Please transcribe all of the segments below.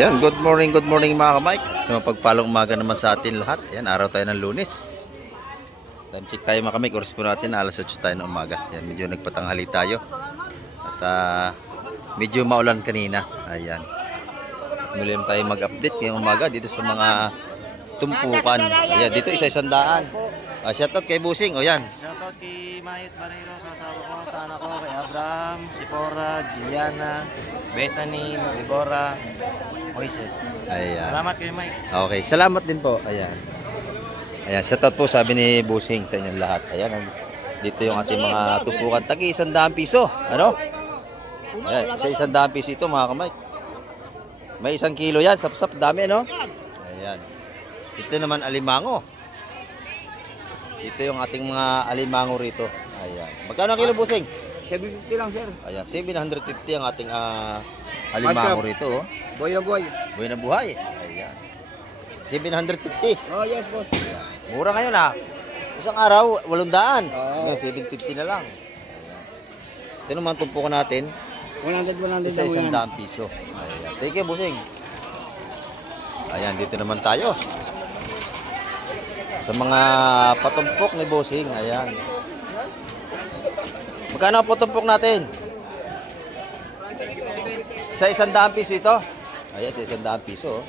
Ayan, good morning mga kamay. Sa mapagpalang umaga naman sa atin lahat. Ayan, araw tayo ng Lunes. Time check tayo mga kamay, oras po natin, alas 8 tayo ng umaga. Ayan, medyo nagpatanghali tayo. At medyo maulan kanina. Ayan. At muli tayo mag-update ngayong umaga dito sa mga tumpukan. Ayan, dito isa-100. Shoutout kay Busing, o yan. Shoutout kay Mayet Barrero sa asawa ko, sa anak ko, kay Abraham, Sipora, Gianna, Bethany, Deborah, Moises. Ayan. Salamat kay Mike. Okay, salamat din po. Ayan. Ayan, shoutout po sabi ni Busing sa inyong lahat. Ayan, dito yung ating mga tumpukan. Tagi 100 piso. Ano? Ayan, sa 100 piso ito mga kamay. May 1 kilo yan. Sap-sap, dami, no? Ayan. Ito naman alimango. Ito yung ating mga alimango rito. Ayan. Magkano kilo, Busing? 750 lang, sir. Ayan, 750 ang ating alimango rito. Oh. Buhay na buhay. Buhay na buhay. Ayan. 750. Oh, yes, boss. Ayan. Mura ngayon ha. Isang araw, 800. Ngayon, 750 na lang. Ayan. Ito naman tumpukan natin. 100 Isa 100 piso. Ayan. Thank you, Busing. Ayan, dito naman tayo. Sa mga patumpok ni Busing. Ayan. Magkano ang patumpok natin? Sa 100 piso ito. Ayan, sa 100 piso.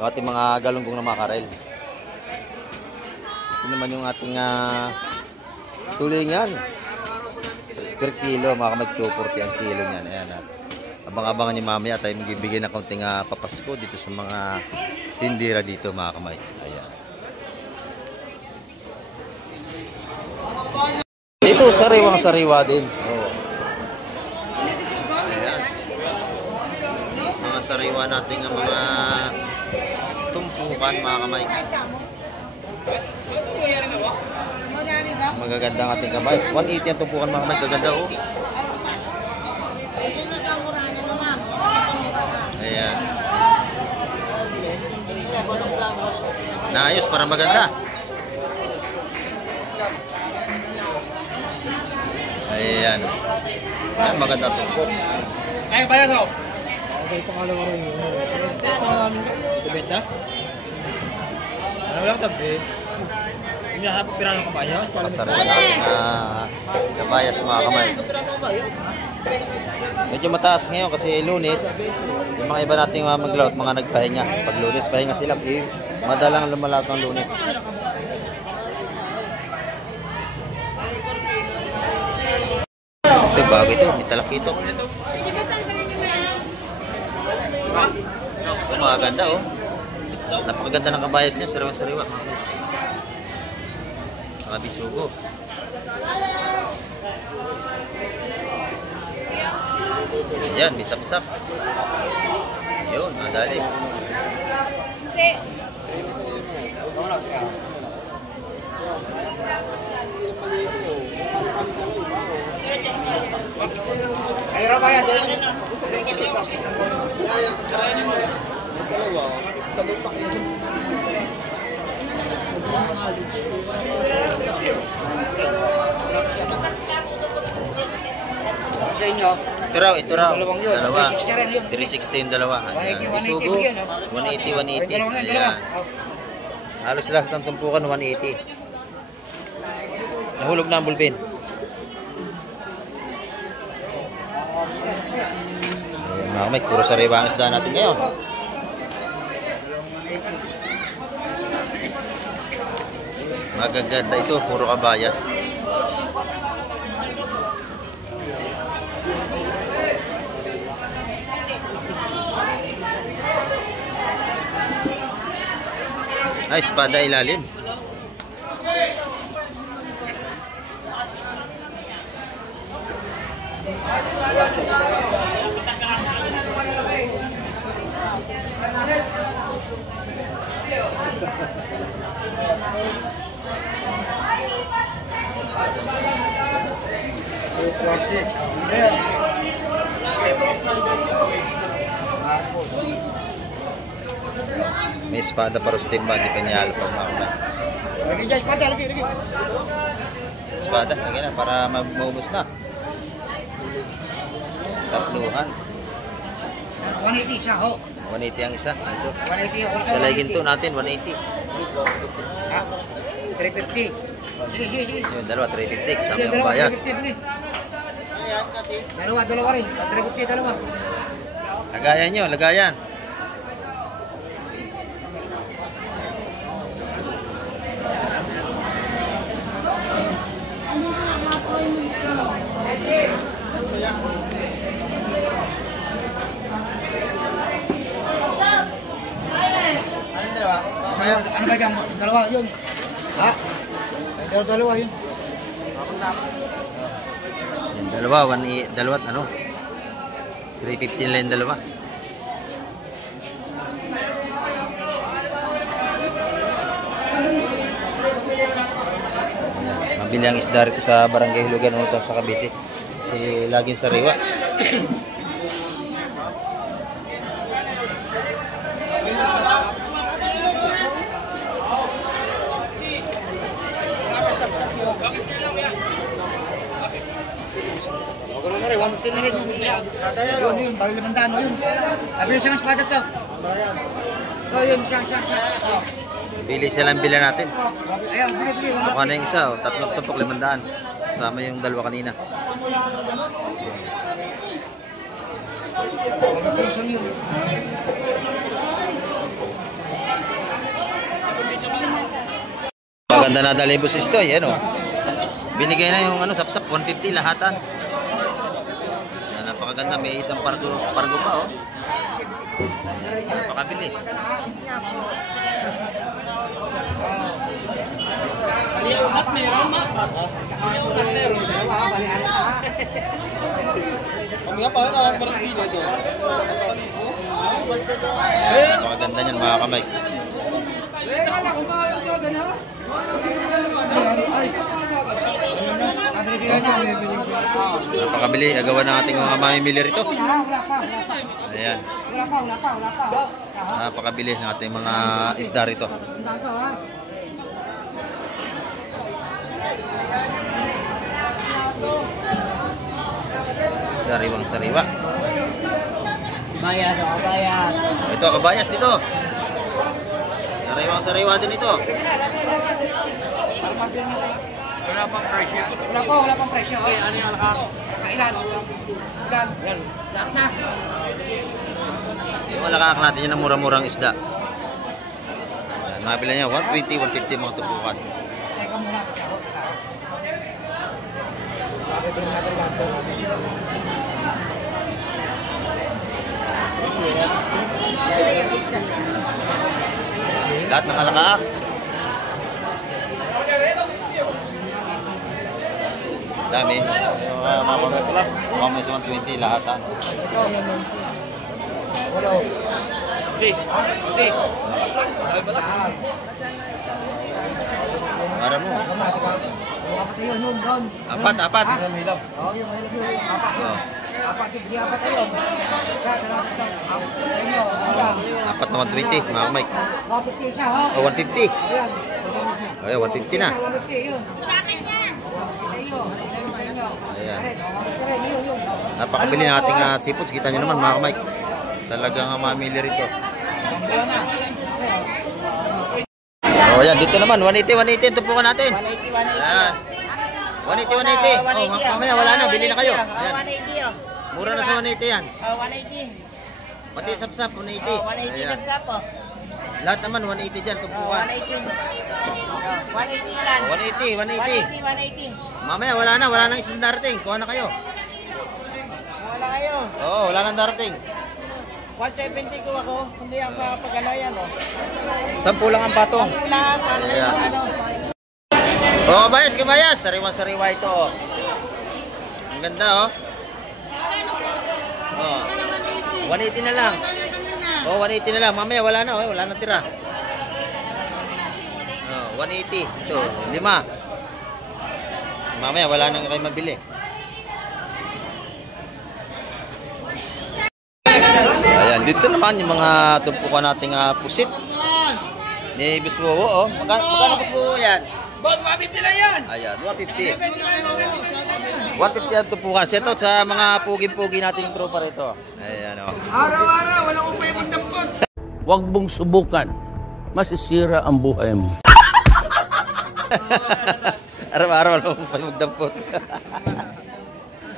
Yung ating mga galunggong na makarel. Ito naman yung ating tulingan. Per kilo, mga kamay 240 ang kilo niyan. Ayan. Abang-abangan niyo mamaya tayo magbibigay ng kaunting papasko dito sa mga tindira dito mga kamay. Ayan. Dito sariwang-sariwa din. Oh. Ayan. Mga sariwa natin ang mga tumpukan mga kamay. Magagandang ating kabays. 180 ang tumpukan mga kamay. Gaganda oh. Ayan. Naayos para maganda. Ayan. Ayan, maganda tumpok. Ay, bayas ako. Okay, pangalawa rin yun. Tibet na? Ano lang tabi? Yung nasa pirang kabayas? Pasariwa natin kabayas mga kamay. Medyo mataas ngayon kasi Lunes. Yung mga iba nating maglaot, mga nagpahinga. Pag Lunes, pahinga sila. Madalang lumalaot ng Lunes. Ito, bago ito. May talakito. Ito, mga ganda oh. Napakaganda ng kabayas niya. Sariwa-sariwa. Mga bisugo. Yan, may sapsap. Yun, madali. Ayra ba yan? Sa inyo? Ito raw. Dalawang yun. Dalawa. 360 rin yun. 360 yung dalawa. Ayan. Isugo, 180. Ayan. Halos lahat ng tumpukan, 180. Nahulog na ang bulbin. Ayan, mga kamay, puro sariwa ang isda natin ngayon. Magaganda ito, puro kabayas. Ay, espada ilalim. May espada para sa timba, di pa niya alpag mga kamay. Lagi dyan, espada, lagi. Espada, lagyan na para maubos na. Tatluhan. 180 siya, ho. 180 ang isa. Ito. 180 yung Sa lay ginto natin, 180. Ah, 350. Sige, sige, sige. Yung dalawa, 350. Kasama yung bayas. 350. Dalawa rin. 350, dalawa. Lagayan nyo, lagayan. Ano ba yung dalawa yun? Ha? Dalawa yun. Yung dalawa, dalawa't ano? 350 lang yung dalawa. Mabili ang isda rito sa Barangay Hulugan, Utang sa Cavite. Kasi laging sariwa. Magano na rin, 150 na rin. Yun, bagay 500 yun. Sabi yung siyang espada to. Oh, yun, siyang. Pili silang bila natin. Ayan, bili. Mukha na yung isa, oh. 3 tumpok 500. Kasama yung dalawa kanina. Maganda na dalibos isto, yan o. Binigay na yung ano, sapsap, 150 lahatan. Yan, napakaganda, may isang pargo pa o. Napakabili. Napakaganda niyan mga kamay. Napakabili, agawan ng ating mga mamimili rito. Ayan. Napakabili ng ating mga isda rito. Sariwang sariwa. Bayas, bayas. Ito, kabayas dito. Sariwang sariwa din ito. Wala pang presyo. Wala pang presyo. Okay, ano yung alaka? Kailan? Ilan? Yan. Lahat na. Yung malakak natin yan ang mura-murang isda. Yan, makapila niya, 120, 150 mga tupukan. Teka muna. Lahat ng malakak. Dami. Mga may 120 lahatan. Wala. Si. Para mo. Apat. Oh, yung apat yun. Apat yun. Apat na 120, mga kamay. 150 isa, ha? Oh, 150. Ayan. Ay, 150 na. 150 yun. Sa akin yan. Ayan. Napakabili ng ating seafoods. Kita nyo naman mga kamay. Talagang mamili rito. Oh, yan. Dito naman. 180. Tupukan natin. 180. Ayan. 180. Oh, mamaya wala na. Bili na kayo. Ayan. 180 oh. Mura na sa 180 yan. 180. Pati sapsap, 180. 180 Ayan. kapsap oh. Lahat naman 180 dyan. Tupukan. 180 lang. 180. 180. Mamaya wala na. Wala nang isang darating. Kuha na kayo. Wala kayo. Oo, wala nang darating. 170 ko ako. Hindi ako makapagano yan oh. 10 lang ang patong. Lahat, paano Ayan. yung ano. Oh, kabayas. Sariwa ito. Oh. Ang ganda, oh. Oh. 180 na lang. Oh, 180 na lang. Mamaya wala na, oh. Wala na tira. Oh, 180. Ito, 5. Mamaya wala nang kayo mabili. Ayan, dito naman yung mga tumpukan nating pusit. Ni Buswowo, oh. Magkano Buswowo yan? Bag, 150 lang yan! Ayan, 150. 150 ang tumpukan. Set out sa mga pugi-pugi natin yung tropa rito. Ayan, oh. Araw-araw, wala kong pwedeng dampot. Huwag mong subukan. Masisira ang buhay mo. Araw-araw lang magdampot.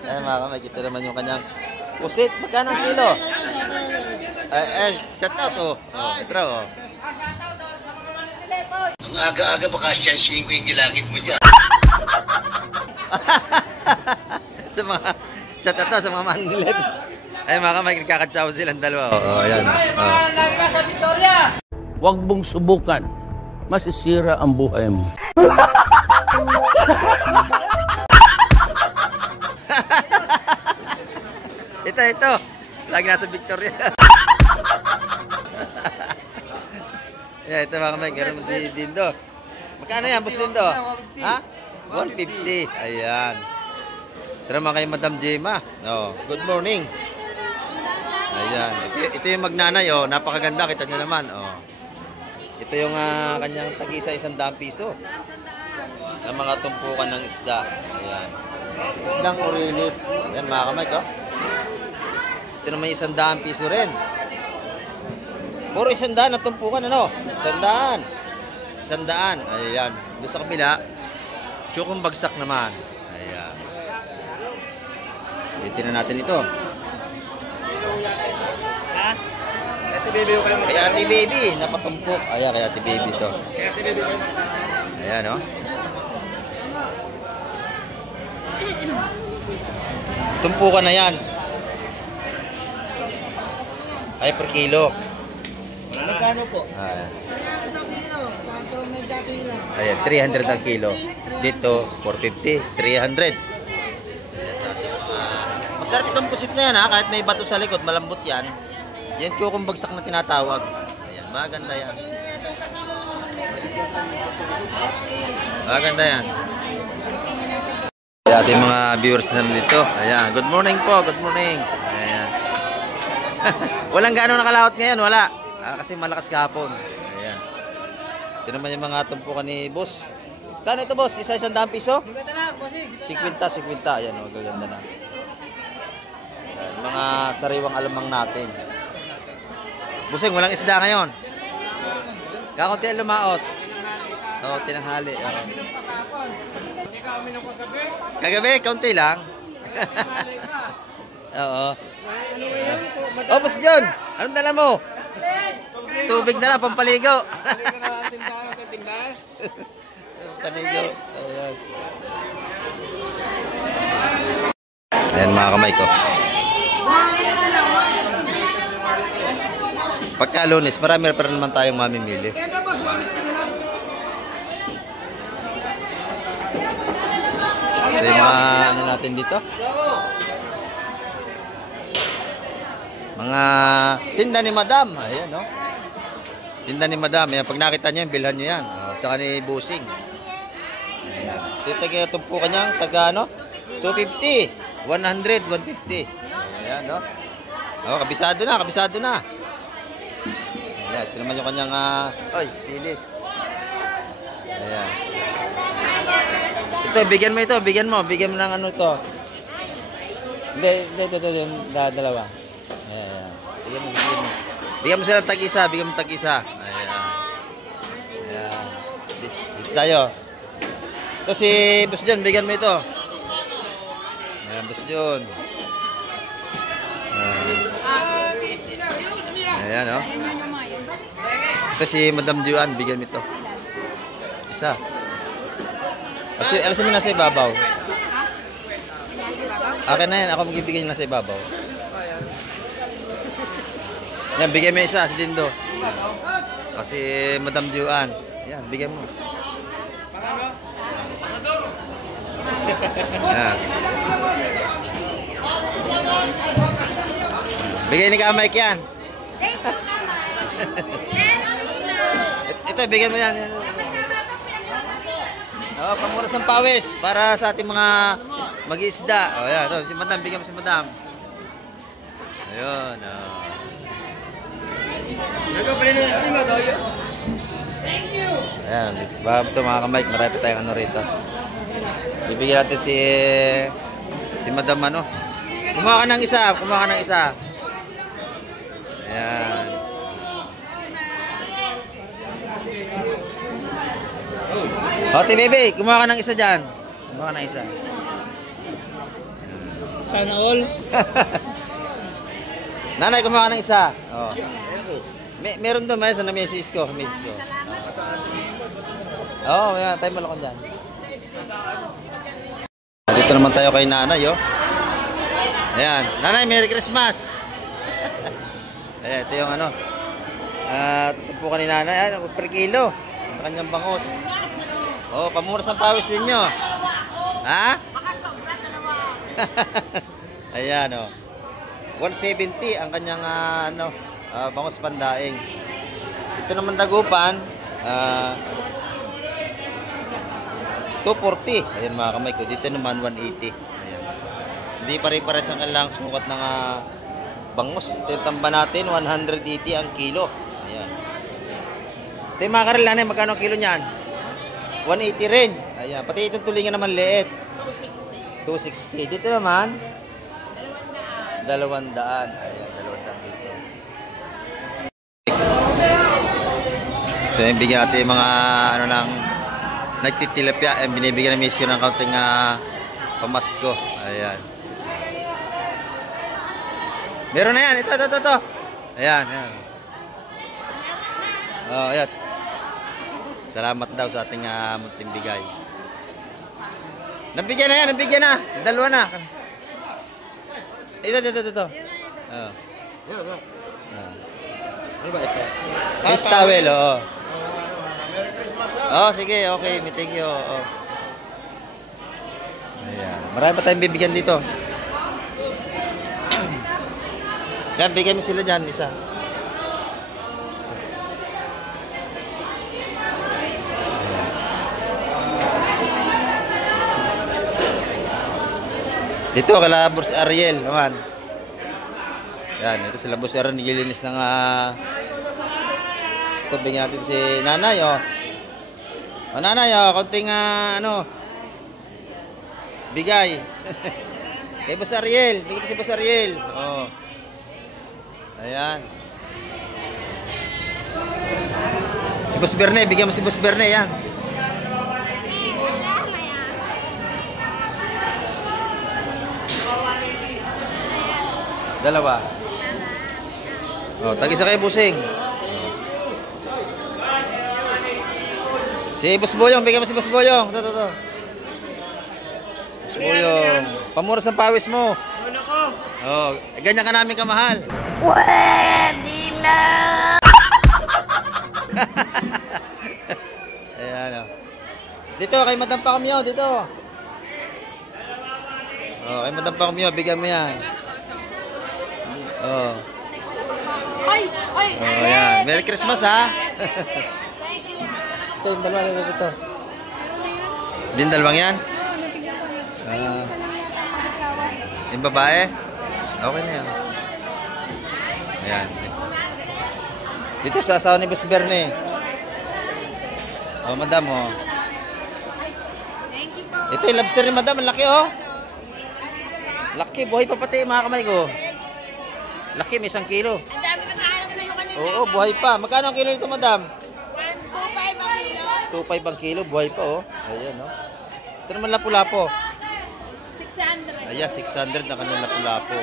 Ay, mga kamay, kita naman yung kanyang pusit. Magkano ang kilo? Shout out, oh. Petro, oh. Ang aga-aga baka siyansihin ko yung gilagit mo dyan. sa mga manilad. Ay, mga kamay, nagkakatsaw silang dalawa. Oo, ayan. Huwag mong subukan. Masisira ang buhay mo. Ito. Lagi nasa Victoria. Yeah, ito mga kamay, gano'n si Dindo. Magkano yan, Boss Dindo? Ha? 150. Ayan. Ito naman kay Madam Gemma. No. Good morning. Ayan. Ito yung magnanay, oh. Napakaganda, kita nyo naman, oh. Ito yung kanyang tag-isa 100 piso. Ng mga tumpukan ng isda. Ayan. Isdang Orilis. Ayan mga kamay, oh. Ito naman 100 piso rin. Puro 100 ang tumpukan, ano? 100. 100. Ayan. Doon sa kabila, tsukong bagsak naman. Ayan. Itinan natin ito. Kay Ate Baby, napatumpok. Ayan, kay Ate Baby to. Ayan, oh. Tumpukan na yan. Ay, per kilo. Magkano po? Ayan, 300 ang kilo. Dito, 450, 300. Masarap itong pusit na yan, ha? Kahit may bato sa likod, malambot yan. Yan tsukong bagsak na tinatawag. Ayan, maganda yan. Maganda yan. Ayan, ating mga viewers naman dito. Ayan, good morning po, good morning. Ayan. Walang gano'ng nakalawot ngayon, wala. Kasi malakas kahapon. Ayan. Ito naman yung mga tumpukan ni boss. Kano ito, boss? Isa 100 piso? 50 na, bossing. 50. Ayan, magaganda na. Ayan, mga sariwang alamang natin. Busing, walang isda ngayon. Kakunti ang lumaot. Oo, tinanghali. Kagabi, kaunti lang. Oo. Oh, Boss John, anong dala mo? Tubig na lang, pampaligo. Paligo. Ayan. Ayan mga kamay ko. Pagka Lunes, marami pa naman tayong mamimili. Ito yung mga ano natin dito. Mga tinda ni Madam. Ayan, no? Tinda ni Madam. Ayan, pag nakita nyo, bilhan nyo yan. Tsaka ni Busing. Ayan. Titagay itong po kanyang taga, ano? 250. 100, 150. Ayan, no? Oh, kabisado na. Ayan, ito naman yung kanyang, oy, tilis. Ayan. Ito, bigyan mo ng ano to. Hindi, ito, yung dalawa. Ayan. Bigyan mo sila tag-isa. Ayan. Ayan. Dito tayo. Ito si Boss John, bigyan mo ito. Ayan, Boss John. Ayan, oh. Ito si Madam Juan, bigyan mo ito. Isa. Alasin mo na sa ibabaw. Akin na yan, ako magbibigay na sa ibabaw. Yan, bigyan mo isa, si Dindo. Kasi Madam Juan. Yan, bigyan mo. Yan. Bigay ni ka Mike yan. Ito, bigyan mo yan. Oh, pamuras ng pawis para sa ating mga mag-iisda. Oh, yan. Ito, si Madam, bigyan mo si Madam. Ayun, oh. Ayan, bago ito mga kamay, marami pa tayong ano rito. Bibigyan natin si Madam ano. Kumuha ka ng isa. Ayan. Hote baby, kumuha ka ng isa dyan. Kumuha ka ng isa. Sana all. Nanay, kumuha ka ng isa. Oh. Meron doon, may isa na misis ko. Oo, may tayo malakon dyan. Dito naman tayo kay nanay, oh. Ayan. Nanay, Merry Christmas! Ayan, ito yung ano. Tupukan ni nanay. Ayan, per kilo. Ang kanyang bangos. Oh, pamuras ang pawis ninyo. Ha? Ayan, oh. 170 ang kanyang bangos pandaing. Ito naman dagupan, 240. Ayan mga kamay ko. Dito naman 180. Ayan. Hindi pare-pares ang kailangang sukat ng bangus. Ito yung tamba natin, 180 ang kilo. Ayan. Ito yung mga karilanay, magkano ang kilo niyan? 180 rin. Ayan. Pati itong tulingan naman liit. 260. Dito naman 200. Ayan, 200 dito. Ito yung bigyan natin yung mga nagtitilapia. Binibigyan ng miss ko ng kaunting pamasko. Ayan. Meron na yan. Ito. Ayan. Oh, ayan. Salamat daw sa ating munting bigay. Nabigyan na. Dalawa na. Ito. Oh. Ano ba ito? Face towel, oo. Oh, sige, okay. Thank you. Oh. Ayan. Marami pa tayong bibigyan dito. Yan, bigyan mo sila dyan, isa. Dito, kala Boss Ariel naman. Yan, ito sila Boss Ariel, nililinis ng ito, bigyan natin si nanay, oh. O nanay, oh, konting bigay. Kay Boss Ariel, bigyan mo si Boss Ariel. Oh. Ayan. Si Boss Berne, bigyan mo si Boss Berne, yan. Dalawa. Oh, tag-isa kay Busing. Si Boss Boyong, bigyan mo si Boss Boyong. Ito. Boss Boyong. Pamuras ang pawis mo. Oh, ganyan ka namin kamahal. Pwede na! Ayan, oh. Dito, kay Madam Pacomio, dito. Oh, kay Madam Pacomio, bigyan mo yan. Oh. Ay! Oh, ayan. Merry Christmas, ha? Ito, yung dalawa na ito. Yung dalawang yan? Yung babae? Okay na yan. Ayan. Dito sa asawa ni Boss Berne. Oh, madam, oh. Ito yung lobster ni madam. Ang laki, oh. Laki. Buhay pa pati, mga kamay ko. Laki, may 1 kilo. Ang dami na nahanap sa'yo kanina. Oo, buhay pa. Magkano ang kilo nito, madam? 125 ang kilo. 2.5 ang kilo, buhay pa, oh. Ayan, oh. Ito naman lapu-lapo. 600. Ayan, 600 na kanyang lapu-lapo.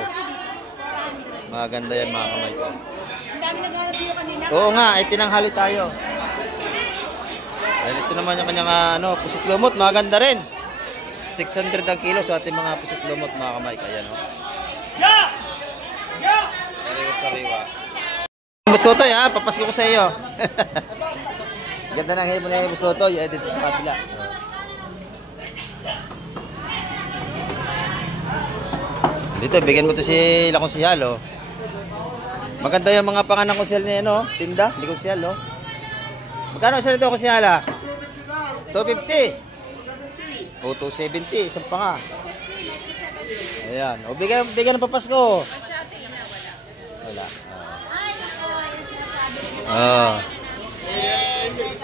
Maganda yan, mga kamay ko. Ang dami na nahanap sa'yo kanina. Oo nga, ay tinanghali tayo. Dahil ito naman yung kanyang pusit lumot, maganda rin. 600 ang kilo sa ating mga pusit lumot, mga kamay. Ayan, oh. Sariwa. Boss Totoy, ha? Papasko ko sa iyo. Ganda ng hair mo na Boss Totoy. Dito sa kabila. Dito, bigyan mo to si La Konsihal, oh. Maganda yung mga panganang konsihal niya, no? Tinda, hindi konsihal, oh. Magkano isa nito konsihal, ha? 250. O, 270. Isang pa nga. Ayan. O, bigyan ng papasko. Wala. Oh.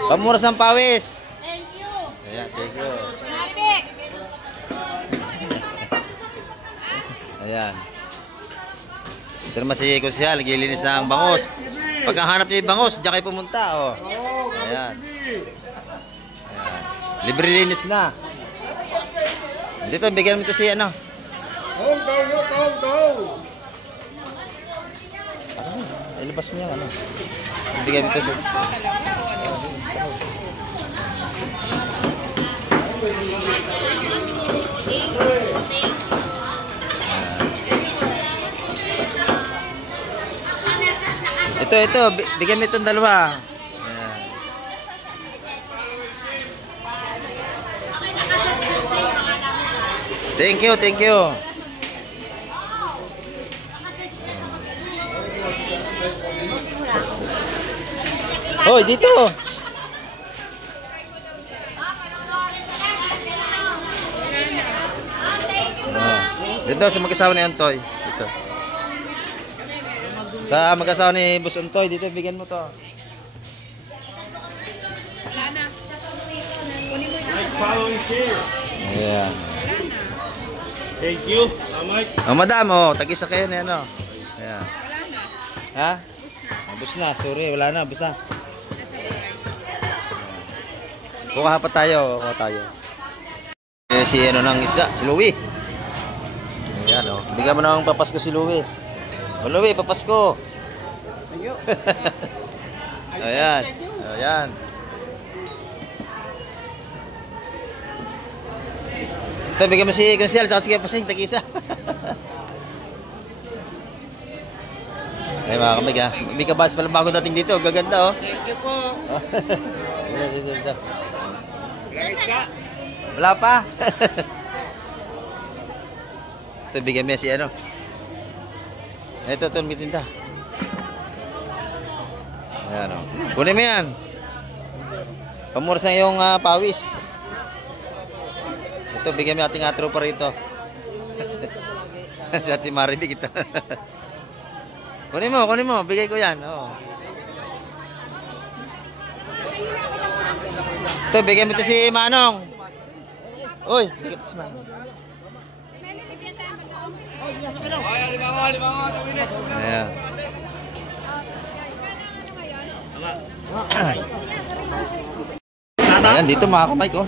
Pamuras ng pawis. Thank you. Ayan, thank you. Traffic. Ayan. Ito naman si Kusyal, naglilinis ng bangos. Pag hanap niyo yung bangos, diyan kayo pumunta, oh. Ayan. Ayan. Libre linis na. Dito, bigyan mo ito si ano. Ilabas mo yung ano. Bigyan mo ito si... Ito, bigyan mo itong dalawa. Ayan. Thank you. Hoy, dito. Shh. Dito sa mag-asawa ni Antoy. Dito. Sa mag-asawa ni Boss Antoy, dito bigyan mo to. Ayan. Thank you, Mike. Oh, madam, tag-isa kayo na ano. Ayan. Ha? Bus na, sorry, wala na, bus na. Kuha pa tayo, si ano ng isda, si Louie. Ayan, bigyan mo ng papasko si Louie. O Louie, papasko. Ayan. Ito, bigyan mo si Consiel, tsaka si Kapasing, tag-isa. Ay mga kamig ha. May kabas pala bago dating dito. Gaganda Thank you po. Dito. Wala pa. Ito bigyan mo si ano. Ito may tinta. Ayan o. Kunin mo yan. Pamuras na yung pawis. Ito bigyan mo ating tropa rito. Si Ate Maribig ito. Kunin mo, bigay ko yan. Ito, bigyan mo ito si Manong. Uy, bigyan mo ito si Manong. Ayan. Ayan, dito mga kamay ko.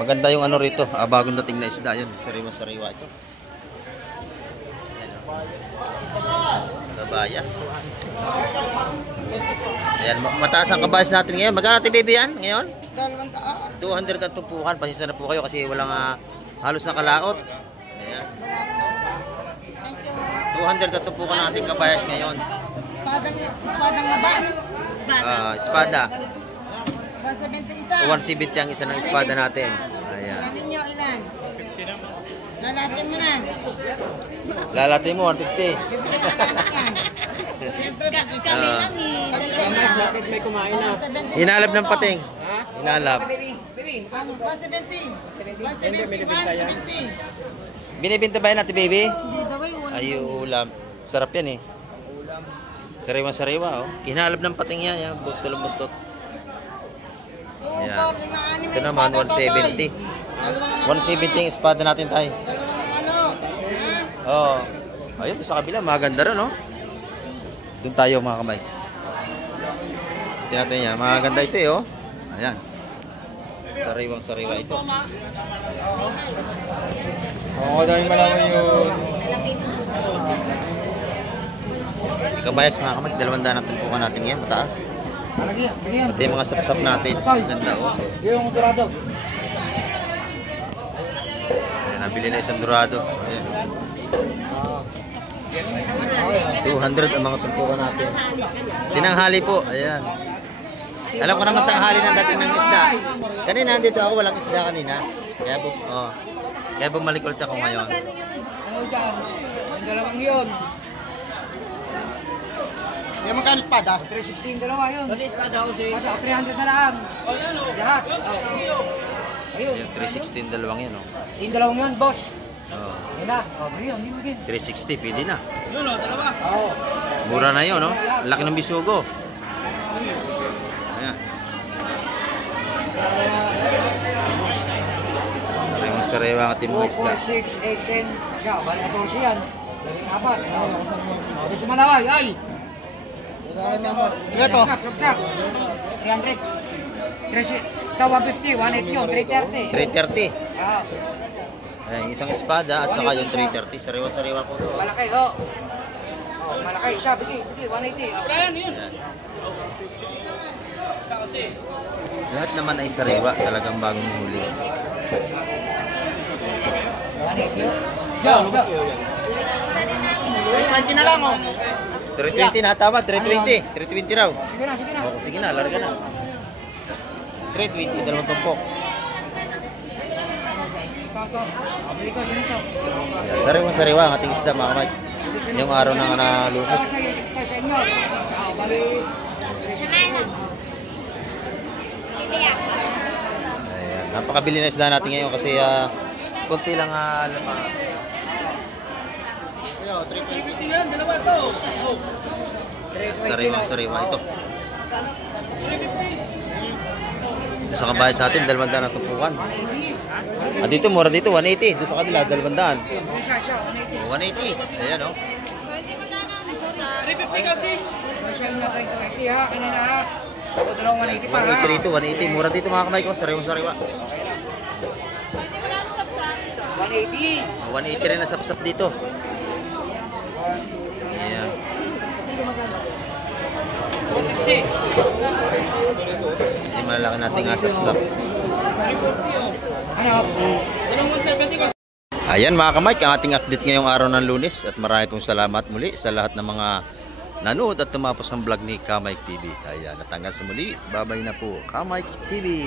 Maganda yung ano rito. Bagong dating na isda yun. Sariwa-sariwa ito. Kabayas. Ayan, mataas ang kabayas natin ngayon. Magkano natin baby yan ngayon? 200 at tumpukan. Pasensya na po kayo kasi walang halos nakalaot. Ayan. 200 at tumpukan ang ating kabayas ngayon. Espadang laban. Espada. 170 170 ang isa ng espada natin. Ayan. Ilan ninyo, ilan? Lalatin mo na. Lalatin mo, 150. Bibili ka natin yan. Siyempre, pag-isa. Pag-isa. May kumain na. Hinalap ng pating. Hinalap. Ano? 170. 170. Binibinta ba yan natin baby? Hindi daw yun. Ay, ulam. Sarap yan eh. Sariwa-sariwa Hinalap ng pating yan. Buntot. Ayan. Ito naman, 170. 170 yung espada natin tayo. Ayun, sa kabila, maganda rin, Doon tayo mga kamay. Tingnan natin yan. Maganda ito Ayan. Sariwang-sariwa ito. Dahil malaman yun. Kabayas mga kamay, 200 ang tumpukan natin ngayon, mataas. Pati yung mga sapsap natin. Ganda Yung dorado. Ayan, nabili na isang dorado. Ayan. 200 ang mga tumpukan natin. Tinanghali po. Ayan. Alam ko naman tanghali ng dating ng isda. Kanina nandito ako, walang isda kanina. Kaya bumalik ulit ako ngayon. Ang dalawang yun. Yung magkano espada? 316 dalawa yun. Pati espada ko si... 300 na lang. Lahat. Ayun. Yung 316 dalawang yan Yung dalawang yun, boss. Yan na. Yun. 360, pwede na. Yun dalawa. Oo. Mura na yun, Laki ng bisugo. Ayan. Sariwa ang ating mga isda. 4, 6, 8, 10. Siya, bali 14 yan. Labing apat. Okay, sa Malaway, ay! Ito. 300. Ito, 150, 180 yun, 330. 330. Ah, Ayan, isang espada at saka yung 330. Sariwa-sariwa po to. malaki, ho. Oh, malaki. Isa, bigi, 180. Oh. Lahat naman ay sariwa. Talagang bagong huli. 180 yun. Go, go. 20 na lang, oh. 320 na, tama. 320. 320 raw. Sige na, sige na. Oh, sige na, larga na. 320, dalawang tumpok. Bili ko, ganito. Sariwa-sariwa ang ating isda, mga kamay. Yung araw na nalukot. Sa inyo. Ah, bali. Ayan, napakabili na isda natin ngayon kasi konti lang laman. Sariwang-sariwa ito. Doon sa kabayas natin, 200 na tumpukan. At dito, mura dito, 180. Doon sa kabila, 200. Isa, 180. 180. Ayan, oh. 350 kasi. Presyo na 320 ha, kanina ha. O, dalawang 180 pa ha. 180 rito, 180. Mura dito, mga kamay ko. Sariwang-sariwa. 180. 180 rin na sapsap dito. Ayan. 160. Yung malalaki nating sapsap. 340 oh. Ano? Dalawang 170 kasi. Ayan mga kamay, ang ating update ngayong araw ng Lunes at marami pong salamat muli sa lahat ng mga nanood at tumapos ng vlog ni Kamay TV. Ayan, at hanggang sa muli, babay na po Kamay TV.